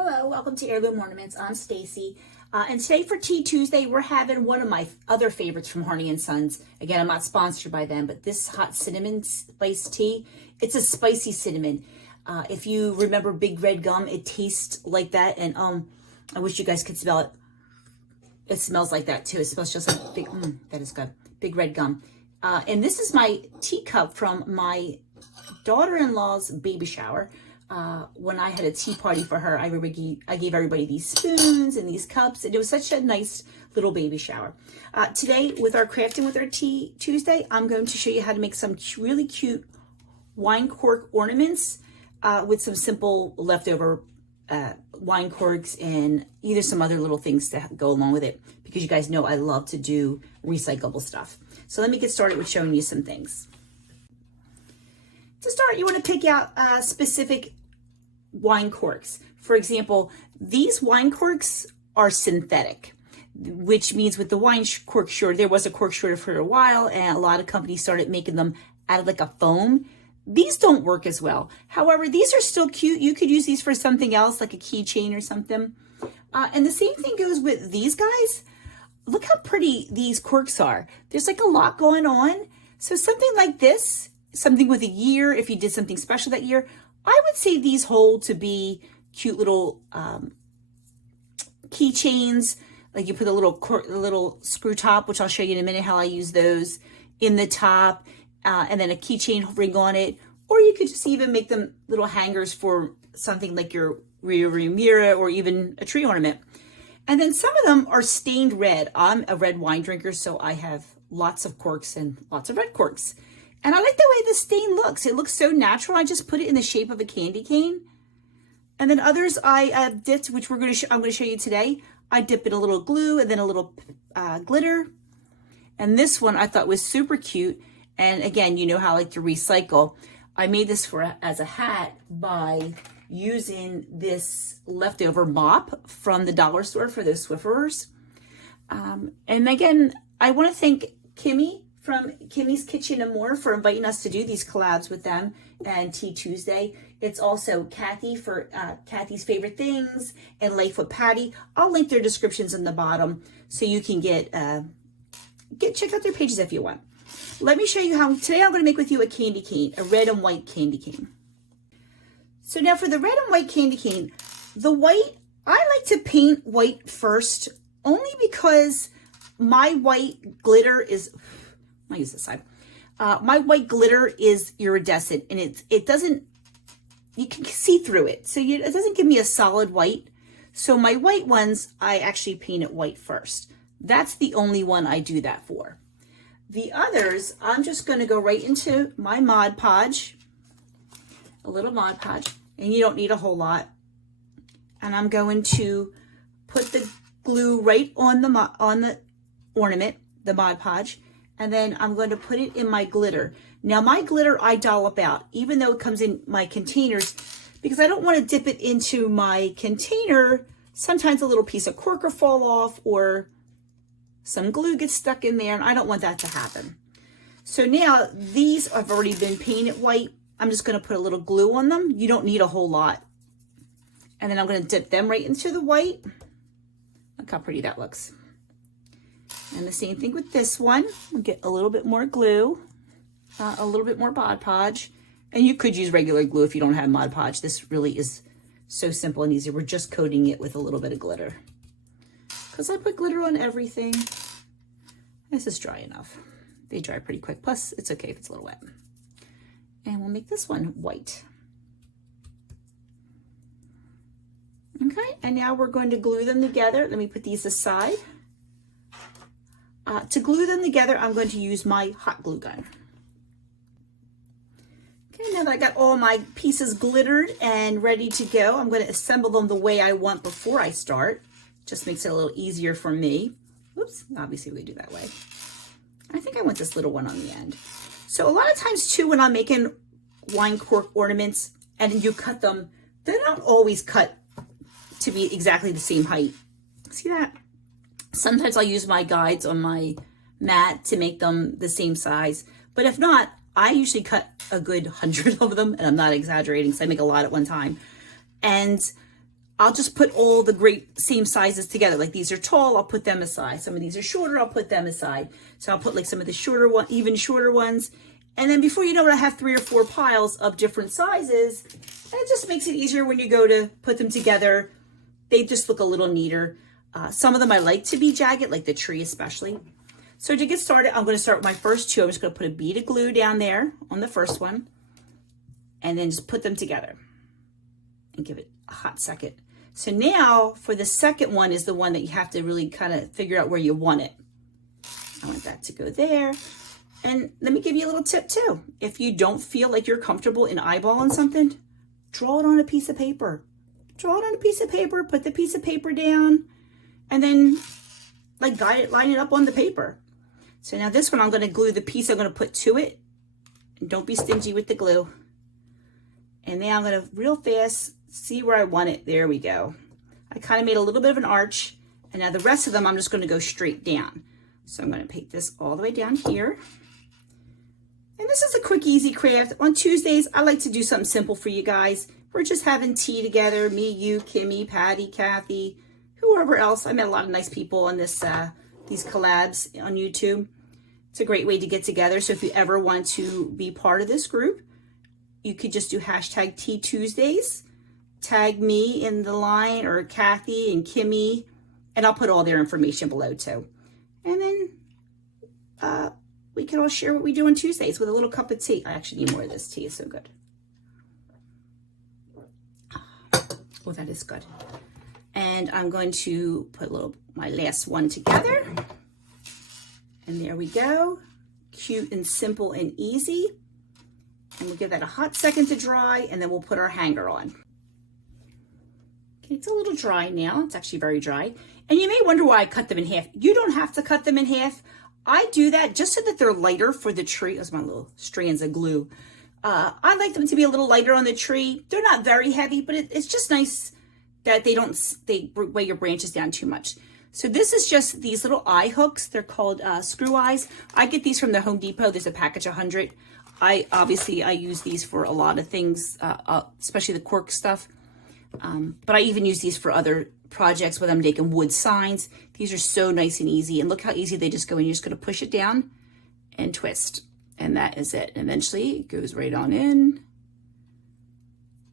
Hello, welcome to Heirloom Ornaments. I'm Stacy. And today for Tea Tuesday, we're having one of my other favorites from Harney & Sons. Again, I'm not sponsored by them, but this hot cinnamon spice tea, it's a spicy cinnamon. If you remember Big Red Gum, it tastes like that. And I wish you guys could smell it. It smells like that too. It smells just like big, that is good. Big Red Gum. And this is my teacup from my daughter-in-law's baby shower. When I had a tea party for her, I gave everybody these spoons and these cups, and it was such a nice little baby shower. Today, with our Crafting with Our Tea Tuesday, I'm going to show you how to make some really cute wine cork ornaments with some simple leftover wine corks and either some other little things to go along with it, because you guys know I love to do recyclable stuff. So let me get started with showing you some things. To start, you want to pick out specific wine corks. For example, these wine corks are synthetic, which means with the wine cork shorter, there was a cork shorter for a while, and a lot of companies started making them out of like a foam. These don't work as well. However, these are still cute. You could use these for something else, like a keychain or something. And the same thing goes with these guys. Look how pretty these corks are. There's like a lot going on. So something like this, something with a year, if you did something special that year, I would say these hold to be cute little keychains. Like you put a little screw top, which I'll show you in a minute how I use those, in the top, and then a keychain ring on it. Or you could just even make them little hangers for something like your rear view mirror or even a tree ornament. And then some of them are stained red. I'm a red wine drinker, so I have lots of corks and lots of red corks. And I like the way the stain looks. It looks so natural. I just put it in the shape of a candy cane. And then others I dipped, which I'm going to show you today. I dip in a little glue and then a little glitter. And this one I thought was super cute. And again, you know how I like to recycle. I made this as a hat by using this leftover mop from the dollar store for those Swifferers. And again, I want to thank Kimmy from Kimmy's Kitchen and More for inviting us to do these collabs with them and Tea Tuesday. It's also Kathy for Kathy's Favorite Things and Life with Patty. I'll link their descriptions in the bottom so you can check out their pages if you want. Let me show you how, today I'm going to make with you a candy cane, a red and white candy cane. So now for the red and white candy cane, the white, I like to paint white first, only because my white glitter is, I'll use this side. My white glitter is iridescent, and it doesn't, you can see through it. So it doesn't give me a solid white. So my white ones, I actually paint it white first. That's the only one I do that for. The others, I'm just going to go right into my Mod Podge, a little Mod Podge, and you don't need a whole lot. And I'm going to put the glue right on the ornament, the Mod Podge, and then I'm going to put it in my glitter. Now my glitter I dollop out, even though it comes in my containers, because I don't want to dip it into my container. Sometimes a little piece of cork will fall off or some glue gets stuck in there, and I don't want that to happen. So now these have already been painted white. I'm just going to put a little glue on them. You don't need a whole lot. And then I'm going to dip them right into the white. Look how pretty that looks. And the same thing with this one. I'll get a little bit more glue, a little bit more Mod Podge. And you could use regular glue if you don't have Mod Podge. This really is so simple and easy. We're just coating it with a little bit of glitter, because I put glitter on everything. This is dry enough. They dry pretty quick. Plus, it's okay if it's a little wet. And we'll make this one white. Okay, and now we're going to glue them together. Let me put these aside. To glue them together, I'm going to use my hot glue gun. Okay, now that I got all my pieces glittered and ready to go, I'm going to assemble them the way I want before I start. Just makes it a little easier for me. Oops, obviously we do that way. I think I want this little one on the end. So a lot of times too, when I'm making wine cork ornaments and you cut them, they're not always cut to be exactly the same height. See that? Sometimes I'll use my guides on my mat to make them the same size. But if not, I usually cut a good 100 of them, and I'm not exaggerating, so I make a lot at one time. And I'll just put all the great same sizes together. Like these are tall, I'll put them aside. Some of these are shorter, I'll put them aside. So I'll put like some of the shorter one, even shorter ones. And then before you know it, I have 3 or 4 piles of different sizes. And it just makes it easier when you go to put them together. They just look a little neater. Some of them I like to be jagged, like the tree especially. So to get started, I'm going to start with my first 2. I'm just going to put a bead of glue down there on the first one. And then just put them together. And give it a hot second. So now for the second one is the one that you have to really kind of figure out where you want it. I want that to go there. And let me give you a little tip too. If you don't feel like you're comfortable in eyeballing something, draw it on a piece of paper. Draw it on a piece of paper, put the piece of paper down, and then like line it up on the paper. So now this one, I'm going to glue the piece I'm going to put to it. And don't be stingy with the glue. And now I'm going to real fast see where I want it. There we go. I kind of made a little bit of an arch. And now the rest of them, I'm just going to go straight down. So I'm going to take this all the way down here. And this is a quick, easy craft. On Tuesdays, I like to do something simple for you guys. We're just having tea together. Me, you, Kimmy, Patty, Kathy, whoever else. I met a lot of nice people on this these collabs on YouTube. It's a great way to get together. So if you ever want to be part of this group, you could just do hashtag Tea Tuesdays. Tag me in the line, or Kathy and Kimmy, and I'll put all their information below too. And then we can all share what we do on Tuesdays with a little cup of tea. I actually need more of this tea. It's so good. Oh, that is good. And I'm going to put my last one together. And there we go. Cute and simple and easy. And we'll give that a hot second to dry, and then we'll put our hanger on. Okay, it's a little dry now. It's actually very dry. And you may wonder why I cut them in half. You don't have to cut them in half. I do that just so that they're lighter for the tree. That's my little strands of glue. I like them to be a little lighter on the tree. They're not very heavy, but it's just nice that they weigh your branches down too much. So this is just these little eye hooks. They're called screw eyes. I get these from the Home Depot. There's a package of 100. I use these for a lot of things, especially the cork stuff. But I even use these for other projects when I'm making wood signs. These are so nice and easy. And look how easy they just go in. You're just going to push it down and twist. And that is it. And eventually it goes right on in.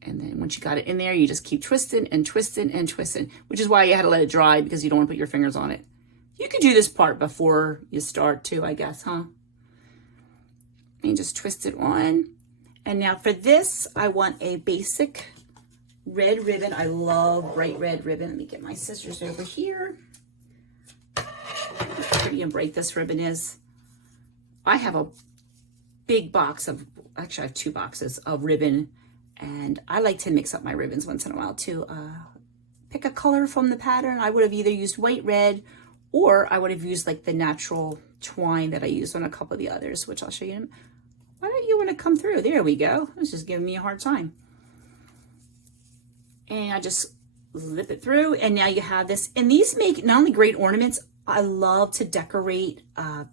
And then once you got it in there, you just keep twisting and twisting and twisting, which is why you had to let it dry, because you don't want to put your fingers on it. You could do this part before you start too, I guess, huh? And just twist it on. And now for this, I want a basic red ribbon. I love bright red ribbon. Let me get my scissors over here. Look how pretty and bright this ribbon is. I have a big box of, actually I have 2 boxes of ribbon, and I like to mix up my ribbons once in a while too. Pick a color from the pattern. I would have either used white, red, or I would have used like the natural twine that I used on a couple of the others, which I'll show you. Why don't you want to come through? There we go. It's just giving me a hard time. And I just zip it through, and now you have this. And these make not only great ornaments, I love to decorate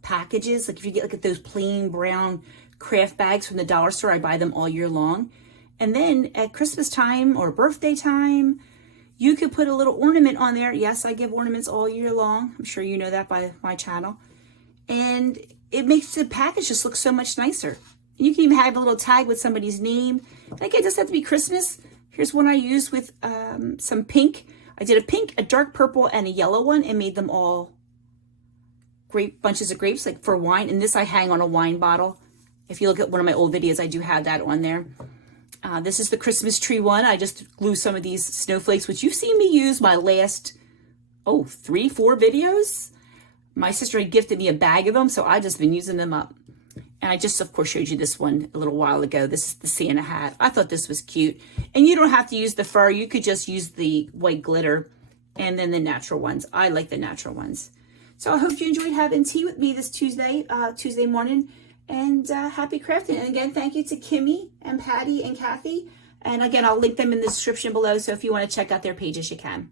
packages. Like if you get like those plain brown craft bags from the dollar store, I buy them all year long. And then at Christmas time or birthday time, you could put a little ornament on there. Yes, I give ornaments all year long. I'm sure you know that by my channel. And it makes the package just look so much nicer. You can even have a little tag with somebody's name. Like it doesn't have to be Christmas. Here's one I used with some pink. I did a pink, a dark purple, and a yellow one, and made them all bunches of grapes, like for wine. And this I hang on a wine bottle. If you look at one of my old videos, I do have that on there. This is the Christmas tree one. I just glue some of these snowflakes, which you've seen me use my last, 3-4 videos. My sister had gifted me a bag of them, so I've just been using them up. And I just, of course, showed you this one a little while ago. This is the Santa hat. I thought this was cute. And you don't have to use the fur. You could just use the white glitter and then the natural ones. I like the natural ones. So I hope you enjoyed having tea with me this Tuesday morning. And happy crafting. And again, thank you to Kimmy and Patty and Kathy. And again, I'll link them in the description below. So if you want to check out their pages, you can.